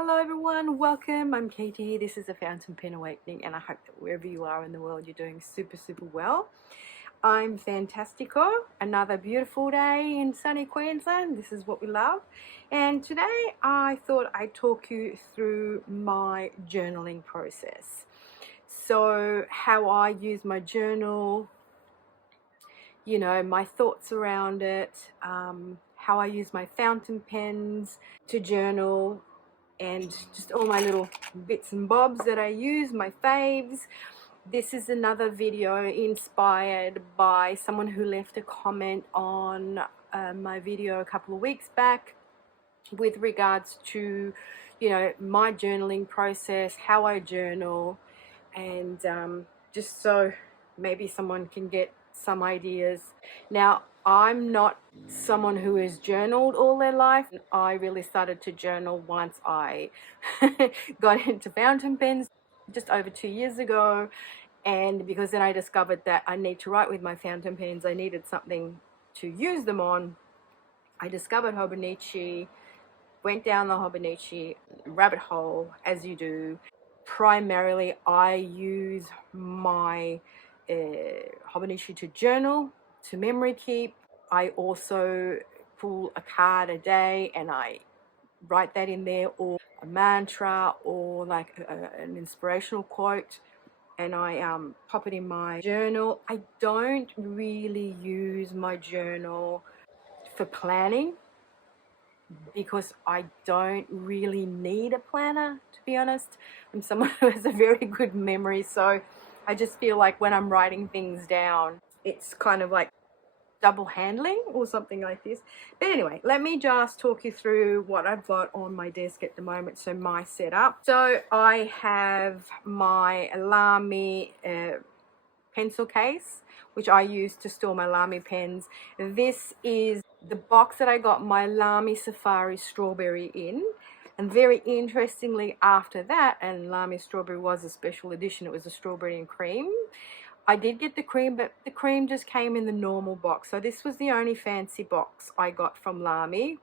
Hello everyone, welcome. I'm Katie. This is a Fountain Pen Awakening, and I hope that wherever you are in the world you're doing super well. I'm fantastico. Another beautiful day in sunny Queensland. This is what we love. And today I thought I'd talk you through my journaling process. So how I use my journal, you know, my thoughts around it, how I use my fountain pens to journal, and just all my little bits and bobs that I use, my faves. This is another video inspired by someone who left a comment on my video a couple of weeks back with regards to, you know, my journaling process, how I journal, and just so maybe someone can get some ideas. Now, I'm not someone who has journaled all their life. I really started to journal once I got into fountain pens just over 2 years ago, and because then I discovered that I need to write with my fountain pens, I needed something to use them on. I discovered Hobonichi, went down the Hobonichi rabbit hole, as you do. Primarily I use my Hobonichi to journal, to memory keep. I also pull a card a day and I write that in there, or a mantra, or like an inspirational quote, and I pop it in my journal. I don't really use my journal for planning because I don't really need a planner, to be honest. I'm someone who has a very good memory, so I just feel like when I'm writing things down, it's kind of like double handling or something like this. But anyway, let me just talk you through what I've got on my desk at the moment. So my setup. So I have my Lamy pencil case, which I use to store my Lamy pens. This is the box that I got my Lamy Safari Strawberry in. And very interestingly, after that, and Lamy Strawberry was a special edition, it was a strawberry and cream. I did get the cream, but the cream just came in the normal box. So this was the only fancy box I got from Lamy.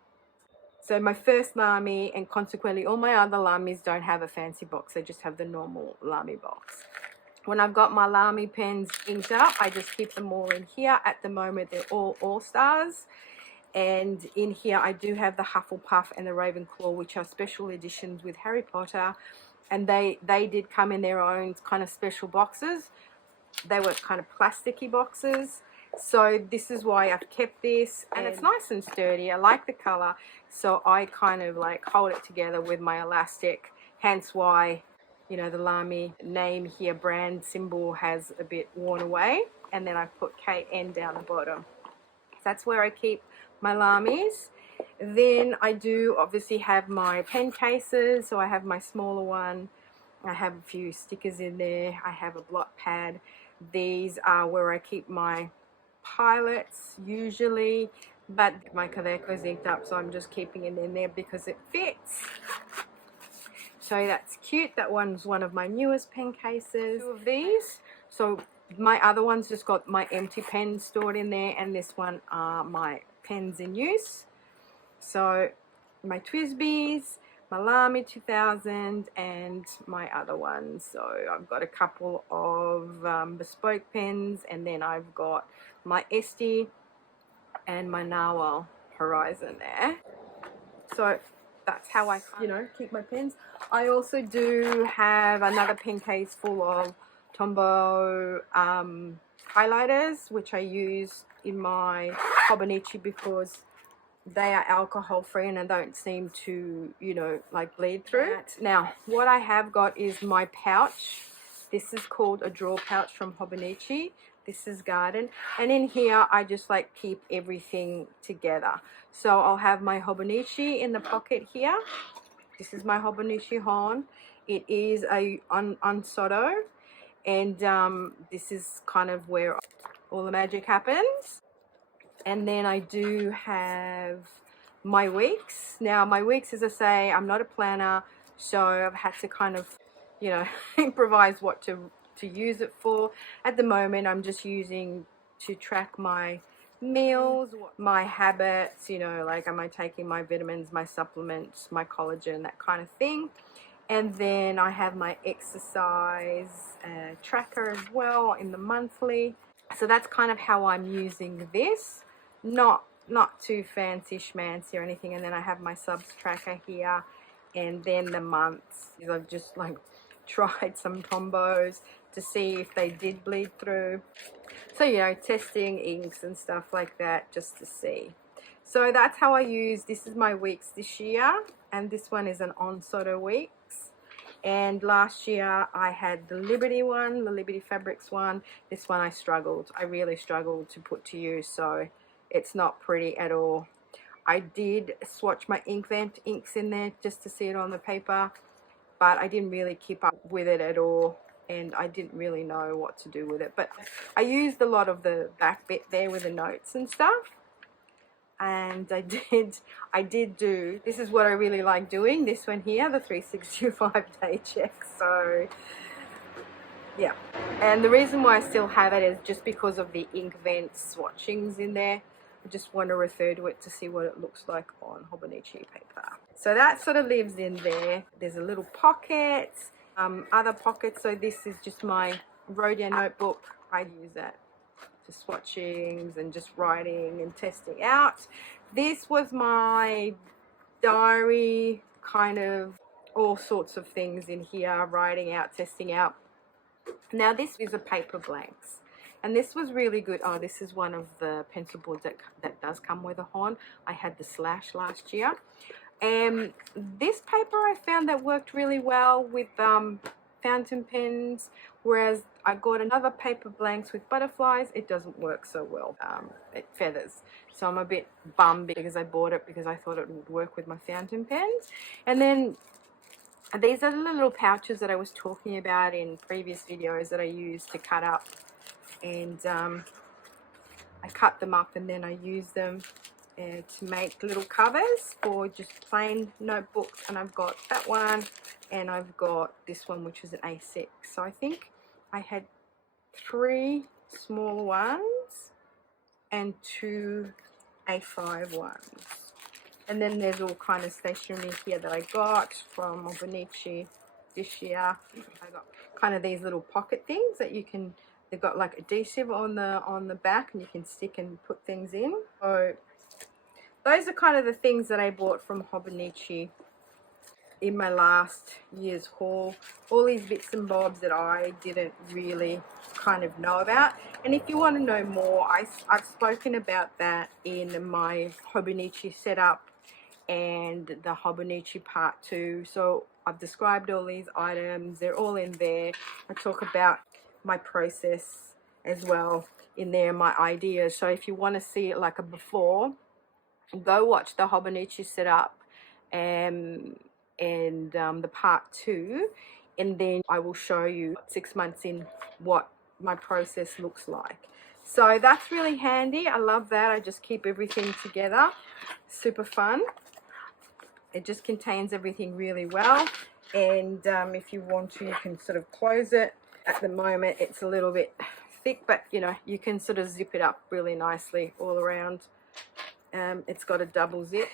So my first Lamy, and consequently all my other Lamys, don't have a fancy box. They just have the normal Lamy box. When I've got my Lamy pens inked up, I just keep them all in here. At the moment, they're all All-Stars. And in here, I do have the Hufflepuff and the Ravenclaw, which are special editions with Harry Potter. And they did come in their own kind of special boxes. They were kind of plasticky boxes. So this is why I've kept this. And it's nice and sturdy. I like the color. So I kind of like hold it together with my elastic. Hence why, you know, the Lamy name here, brand symbol, has a bit worn away. And then I put KN down the bottom. So that's where I keep my Lamys. Then I do obviously have my pen cases. So I have my smaller one. I have a few stickers in there. I have a blot pad. These are where I keep my pilots usually, but my Kaweco is inked up, so I'm just keeping it in there because it fits. So that's cute. That one's one of my newest pen cases. Two of these. So my other one's just got my empty pens stored in there, and this one are my pens in use. So my TWSBIs, my Lamy 2000, and my other ones. So I've got a couple of bespoke pens, and then I've got my Estie and my Narwhal Horizon there. So that's how I, you know, keep my pens. I also do have another pen case full of Tombow highlighters, which I use in my Hobonichi because they are alcohol free and I don't seem to, you know, like bleed through it. Now, what I have got is my pouch. This is called a drawer pouch from Hobonichi. This is Garden. And in here, I just like keep everything together. So I'll have my Hobonichi in the pocket here. This is my Hobonichi Horn. It is a Unsoto. And this is kind of where all the magic happens. And then I do have my weeks. Now my weeks, as I say, I'm not a planner, so I've had to kind of, you know, improvise what to use it for. At the moment, I'm just using to track my meals, my habits, you know, like am I taking my vitamins, my supplements, my collagen, that kind of thing. And then I have my exercise tracker as well in the monthly. So that's kind of how I'm using this. Not too fancy schmancy or anything. And then I have my subs tracker here, and then the months. I've just like tried some combos to see if they did bleed through. So, you know, testing inks and stuff like that just to see. So that's how I use. This is my weeks this year, and this one is an Onsodo weeks. And last year I had the Liberty one, the Liberty Fabrics one. This one I struggled. I really struggled to put to use, so it's not pretty at all. I did swatch my Inkvent inks in there just to see it on the paper, but I didn't really keep up with it at all, and I didn't really know what to do with it. But I used a lot of the back bit there with the notes and stuff. And I did do, this is what I really like doing, this one here, the 365-day check. So yeah, and the reason why I still have it is just because of the Inkvent swatchings in there. I just want to refer to it to see what it looks like on Hobonichi paper. So that sort of lives in there. There's a little pocket, other pockets. So this is just my Rhodia notebook. I use that to swatchings and just writing and testing out. This was my diary, kind of all sorts of things in here, writing out, testing out. Now this is a paper blanks, and this was really good. Oh, this is one of the pencil boards that does come with a horn. I had the Slash last year, and this paper I found that worked really well with fountain pens, whereas I got another paper blanks with butterflies. It doesn't work so well. It feathers. So I'm a bit bummed because I bought it because I thought it would work with my fountain pens. And then these are the little pouches that I was talking about in previous videos that I use to cut up. And I cut them up and then I use them to make little covers for just plain notebooks. And I've got that one, and I've got this one, which is an A6. So I think I had 3 small ones and 2 A5 ones. And then there's all kind of stationery here that I got from Hobonichi this year. I got kind of these little pocket things that you can, they've got like adhesive on the back, and you can stick and put things in. So those are kind of the things that I bought from Hobonichi in my last year's haul. All these bits and bobs that I didn't really kind of know about. And if you want to know more, I've spoken about that in my Hobonichi setup and the Hobonichi part 2. So I've described all these items. They're all in there. I talk about my process as well in there, my ideas. So if you want to see it like a before, go watch the Hobonichi setup and the part 2, and then I will show you 6 months in what my process looks like. So that's really handy. I love that. I just keep everything together. Super fun. It just contains everything really well, and if you want to, you can sort of close it. At the moment it's a little bit thick, but you know, you can sort of zip it up really nicely all around. It's got a double zip.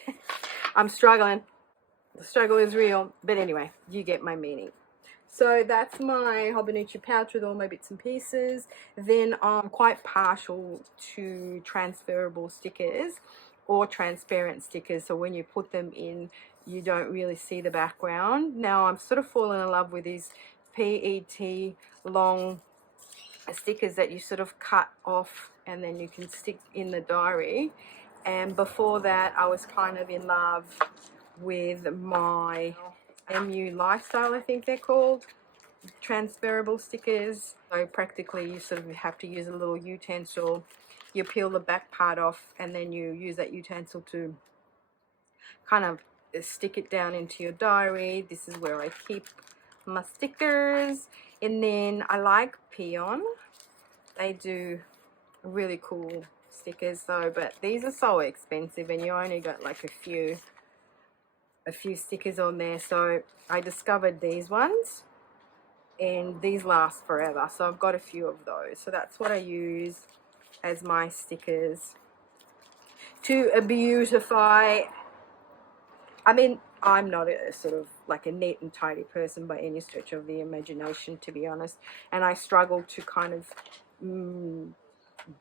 I'm struggling. The struggle is real, but anyway, you get my meaning. So that's my Hobonichi pouch with all my bits and pieces. Then I'm quite partial to transferable stickers or transparent stickers, so when you put them in, you don't really see the background. Now I'm sort of falling in love with these PET long stickers that you sort of cut off and then you can stick in the diary. And before that, I was kind of in love with my MU Lifestyle, I think they're called, transferable stickers. So practically you sort of have to use a little utensil. You peel the back part off and then you use that utensil to kind of stick it down into your diary. This is where I keep my stickers. And then I like Peon. They do really cool stickers though, but these are so expensive and you only got like a few stickers on there. So I discovered these ones, and these last forever, so I've got a few of those. So that's what I use as my stickers. to beautify. I mean, I'm not a sort of like a neat and tidy person by any stretch of the imagination, to be honest, and I struggle to kind of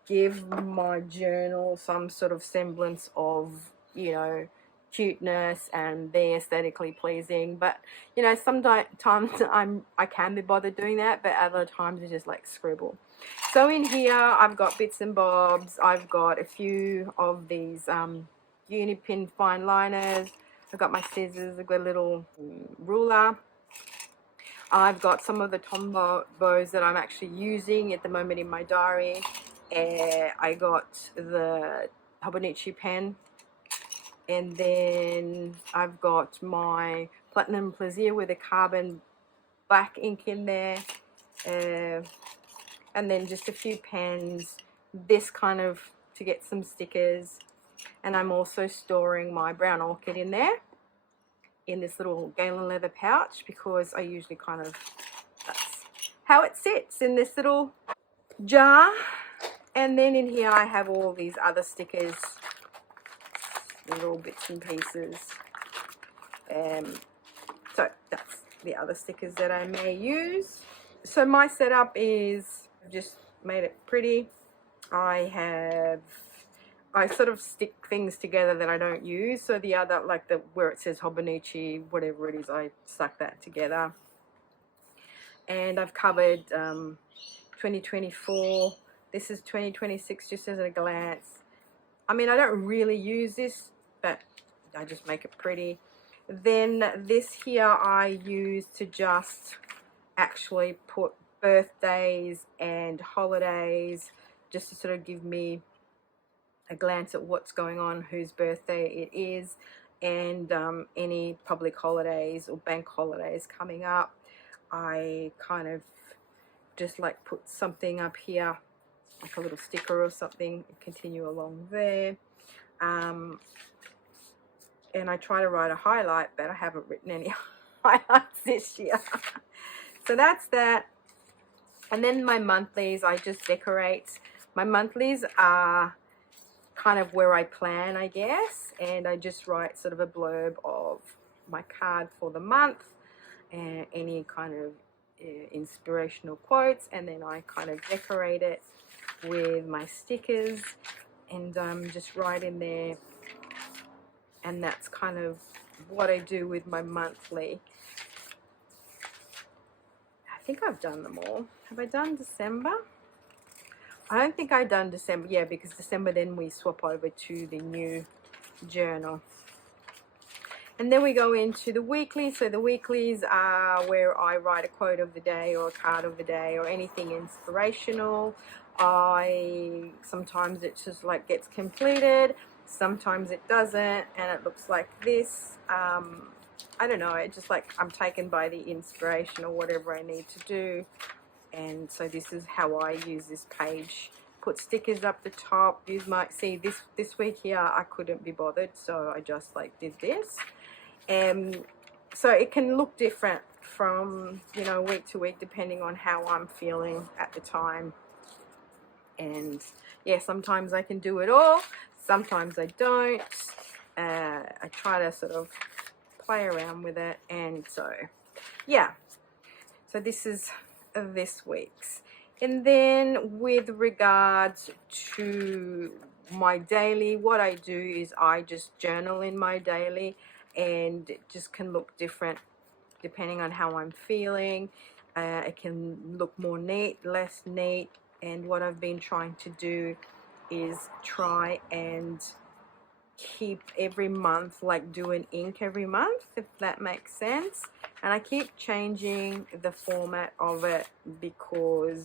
give my journal some sort of semblance of, you know, cuteness and being aesthetically pleasing. But you know, sometimes I can be bothered doing that, but other times it's just like scribble. So in here I've got bits and bobs. I've got a few of these Unipin fine liners. I've got my scissors. I've got a little ruler. I've got some of the Tombows that I'm actually using at the moment in my diary. I got the Hobonichi pen, and then I've got my Platinum Plaisir with a carbon black ink in there, and then just a few pens, this kind of to get some stickers. And I'm also storing my brown orchid in there in this little Galen leather pouch, because I usually kind of, that's how it sits, in this little jar. And then in here I have all these other stickers, little bits and pieces. So that's the other stickers that I may use. So my setup is, I've just made it pretty. I sort of stick things together that I don't use. So the other, like the where it says Hobonichi, whatever it is, I stuck that together. And I've covered 2024. This is 2026, just as a glance. I mean, I don't really use this, but I just make it pretty. Then this here I use to just actually put birthdays and holidays, just to sort of give me a glance at what's going on, whose birthday it is, and any public holidays or bank holidays coming up. I kind of just like put something up here, like a little sticker or something, and continue along there. And I try to write a highlight, but I haven't written any highlights this year. So that's that. And then my monthlies, I just decorate. My monthlies are kind of where I plan, I guess, and I just write sort of a blurb of my card for the month and any kind of inspirational quotes, and then I kind of decorate it with my stickers and just write in there. And that's kind of what I do with my monthly. I think I've done them all. Have I done December? I don't think I've done December. Yeah, because December, then we swap over to the new journal. And then we go into the weekly. So the weeklies are where I write a quote of the day or a card of the day or anything inspirational. Sometimes it just like gets completed. Sometimes it doesn't, and it looks like this. I don't know, it just like I'm taken by the inspiration or whatever I need to do. And so this is how I use this page. Put stickers up the top. You might see this week here I couldn't be bothered, so I just like did this. And so it can look different from, you know, week to week depending on how I'm feeling at the time. And yeah, sometimes I can do it all, sometimes I don't. I try to sort of play around with it. And so yeah, so this is this week's. And then with regards to my daily, what I do is I just journal in my daily, and it just can look different depending on how I'm feeling. It can look more neat, less neat. And what I've been trying to do is try and keep every month, like do an ink every month, if that makes sense. And I keep changing the format of it because,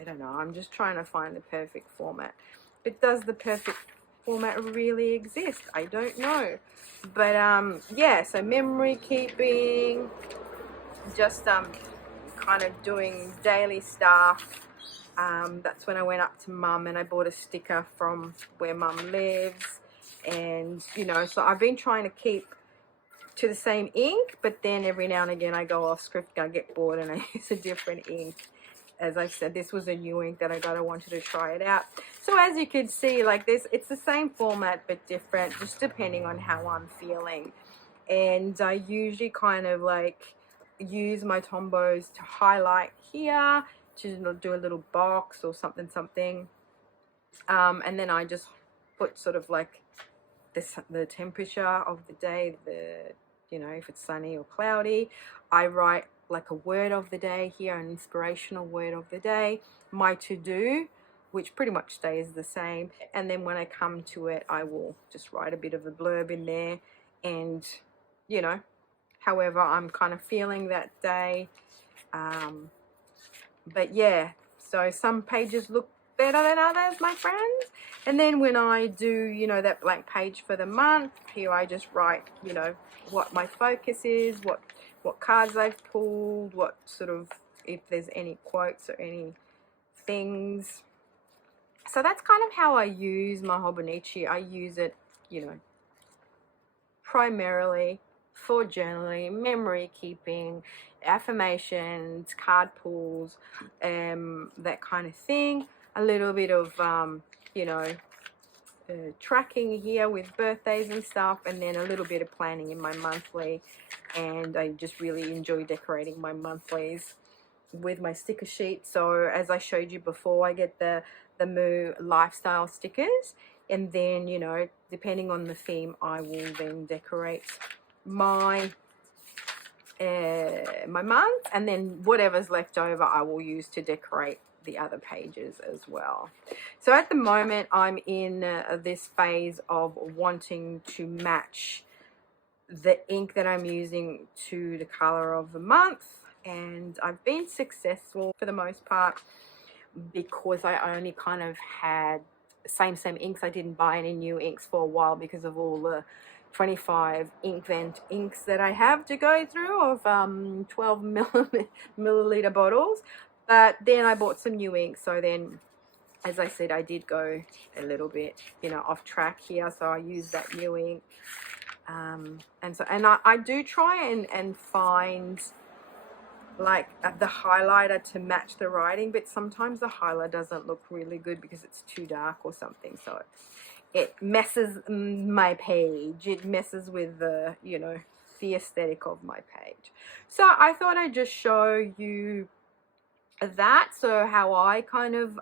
I don't know, I'm just trying to find the perfect format. But does the perfect format really exist? I don't know. But yeah, so memory keeping, just kind of doing daily stuff. That's when I went up to Mum and I bought a sticker from where Mum lives. And, you know, so I've been trying to keep to the same ink, but then every now and again I go off script, I get bored and I use a different ink. as I said, this was a new ink that I got. I wanted to try it out. So as you can see, like this, it's the same format but different, just depending on how I'm feeling. And I usually kind of like use my Tombows to highlight here, to do a little box or something. And then I just put sort of like the temperature of the day, you know, if it's sunny or cloudy. I write like a word of the day here, an inspirational word of the day, my to-do, which pretty much stays the same. And then when I come to it, I will just write a bit of a blurb in there, and you know, however I'm kind of feeling that day. But yeah, so some pages look better than others, my friends. And then when I do, you know, that blank page for the month, here I just write, you know, what my focus is, what cards I've pulled, what sort of, if there's any quotes or any things. So that's kind of how I use my Hobonichi. I use it, you know, primarily for journaling, memory keeping, affirmations, card pulls, that kind of thing. A little bit of, you know, tracking here with birthdays and stuff, and then a little bit of planning in my monthly. And I just really enjoy decorating my monthlies with my sticker sheet. So as I showed you before, I get the Moo lifestyle stickers, and then, you know, depending on the theme, I will then decorate my my month, and then whatever's left over I will use to decorate the other pages as well. So at the moment I'm in this phase of wanting to match the ink that I'm using to the color of the month, and I've been successful for the most part, because I only kind of had same inks. I didn't buy any new inks for a while because of all the 25 Inkvent inks that I have to go through of 12 milliliter bottles. But then I bought some new inks, so then, as I said, I did go a little bit, you know, off track here, so I used that new ink. And I do try and find like the highlighter to match the writing, but sometimes the highlighter doesn't look really good because it's too dark or something, so it messes my page. It messes with the, you know, the aesthetic of my page. So I thought I'd just show you that, so how I kind of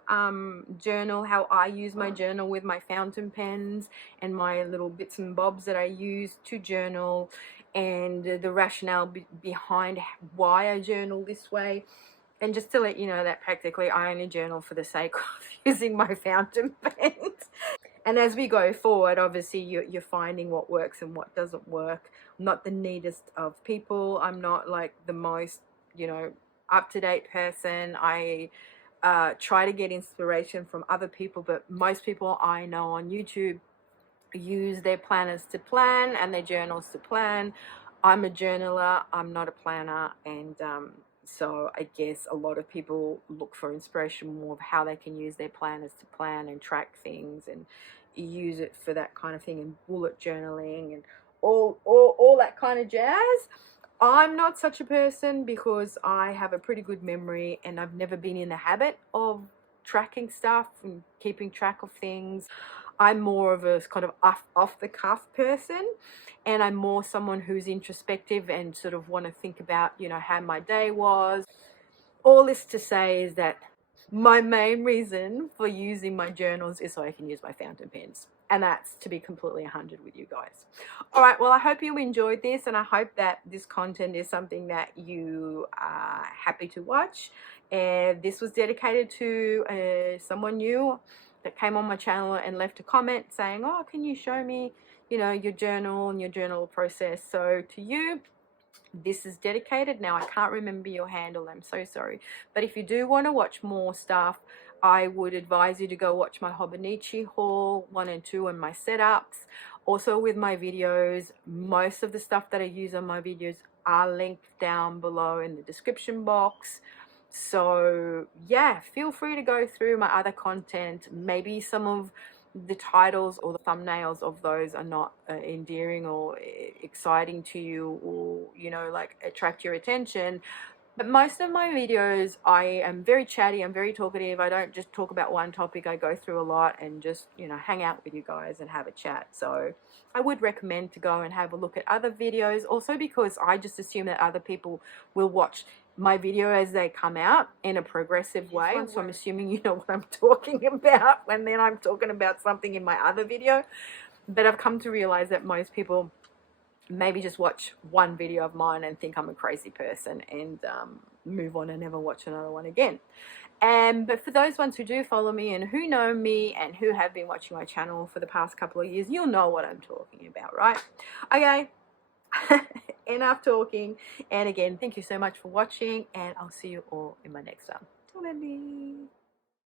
journal, how I use my journal with my fountain pens and my little bits and bobs that I use to journal, and the rationale behind why I journal this way. And just to let you know that practically I only journal for the sake of using my fountain pens. And as we go forward, obviously you're finding what works and what doesn't work. I'm not the neatest of people. I'm not like the most, you know, up-to-date person. I try to get inspiration from other people, but most people I know on YouTube use their planners to plan and their journals to plan. I'm a journaler, I'm not a planner, and so I guess a lot of people look for inspiration more of how they can use their planners to plan and track things and use it for that kind of thing, and bullet journaling and all that kind of jazz. I'm not such a person because I have a pretty good memory, and I've never been in the habit of tracking stuff and keeping track of things. I'm more of a kind of off the cuff person, and I'm more someone who's introspective and sort of want to think about, you know, how my day was. All this to say is that my main reason for using my journals is so I can use my fountain pens, and that's to be completely 100 with you guys. All right, well, I hope you enjoyed this, and I hope that this content is something that you are happy to watch. And this was dedicated to someone new that came on my channel and left a comment saying, oh, can you show me, you know, your journal and your journal process. So to you, this is dedicated. Now I can't remember your handle, I'm so sorry, but if you do want to watch more stuff, I would advise you to go watch my Hobonichi haul 1 and 2 and my setups. Also with my videos, most of the stuff that I use on my videos are linked down below in the description box. So yeah, feel free to go through my other content. Maybe some of the titles or the thumbnails of those are not endearing or exciting to you, or, you know, like attract your attention. But most of my videos, I am very chatty, I'm very talkative. I don't just talk about one topic. I go through a lot and just, you know, hang out with you guys and have a chat. So I would recommend to go and have a look at other videos. Also because I just assume that other people will watch my video as they come out in a progressive way. So I'm assuming you know what I'm talking about when then I'm talking about something in my other video. But I've come to realize that most people maybe just watch one video of mine and think I'm a crazy person and move on and never watch another one again. But for those ones who do follow me and who know me and who have been watching my channel for the past couple of years, you'll know what I'm talking about, right? Okay, enough talking. And again, thank you so much for watching, and I'll see you all in my next one. Bye.